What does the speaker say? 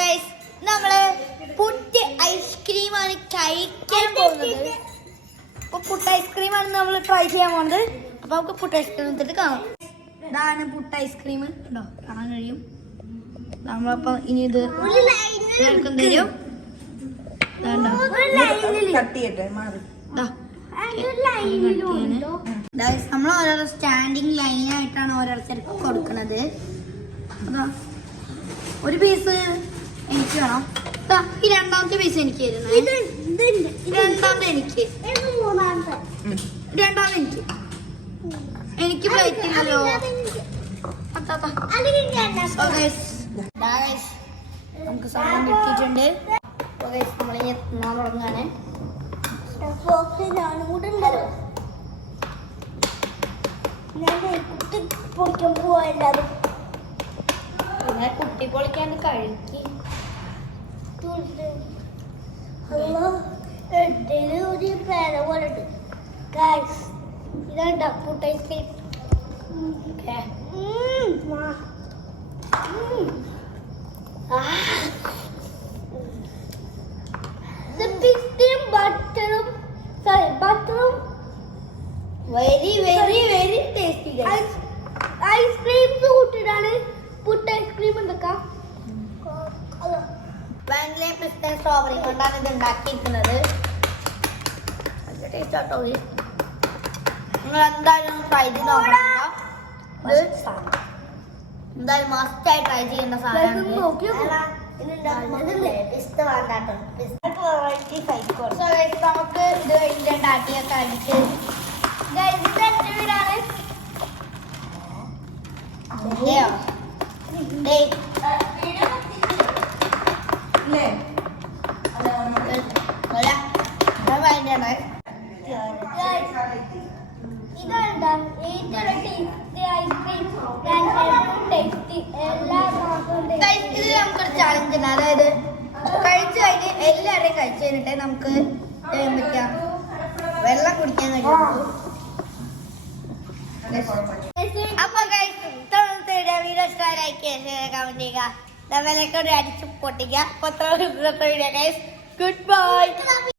Guys നമ്മള് പുട്ട് ഐസ്ക്രീമാണ് കഴിക്കാൻ പോകുന്നത്. അപ്പൊ പുട്ട് ഐസ്ക്രീമാണ് നമ്മൾ ട്രൈ ചെയ്യാൻ പോകുന്നത്. അപ്പൊ നമുക്ക് പുട്ട് ഐസ്ക്രീം എടുത്തിട്ട് കാണാം. ഇതാണ് പുട്ട് ഐസ്ക്രീം. ഉണ്ടോ? കാണാൻ കഴിയും. നമ്മളപ്പോ ഇനി ഇത് തരും. നമ്മൾ ഓരോ സ്റ്റാൻഡിങ് ലൈനായിട്ടാണ് ഓരോരുത്തർക്ക് കൊടുക്കുന്നത്. അതാ ഒരു പീസ് എനിക്ക് വേണം. ഈ രണ്ടാമത്തെ പീസ് എനിക്ക് രണ്ടാമത്തെ എനിക്ക് പ്ലേറ്റില്ലല്ലോ. നമുക്ക് സാധനം കിട്ടിയിട്ടുണ്ട്. നമ്മളിനി തിന്നാൻ തുടങ്ങാണ്. പിന്നെ കുട്ടി പൊളിക്കാണ്ട് കഴിക്ക്. ഒരു പേര പോലെ ഇതാ പുട്ട് ഐസ്ക്രീം. ബട്ടറും very very very tasty. Ice creams കൂട്ടിട്ടാണ് പുട്ട് ഐസ്ക്രീം ഉണ്ടാക്കാം. വാനില പിസ്ത സ്ട്രോബെറി കൊണ്ടാണ് ഇത് ഉണ്ടാക്കിയിരിക്കുന്നത്. നിങ്ങൾ എന്തായാലും ട്രൈ ചെയ്ത് നോക്കണം. എന്തായാലും മസ്റ്റായി ട്രൈ ചെയ്യേണ്ട സാധനമാണ്. നമുക്ക് ഇത് കഴിഞ്ഞിട്ട് ആട്ടിയൊക്കെ അടിച്ച് ഇത് നമുക്കൊരു ചാലഞ്ച് ഉണ്ട്. അതായത് കഴിച്ചു കഴിഞ്ഞ് എല്ലാവരുടെയും കഴിച്ചു കഴിഞ്ഞിട്ട് നമുക്ക് വെള്ളം കുടിക്കാൻ കഴിയുള്ളൂ. അപ്പൊ വീഡിയോ ഇഷ്ടമായി ലൈക്ക് ചെയ്യുക, കമന്റ് ചെയ്യുക, നമ്മളൊക്കെ ഒരു അടിച്ച് പൊട്ടിക്കുക. Video good by.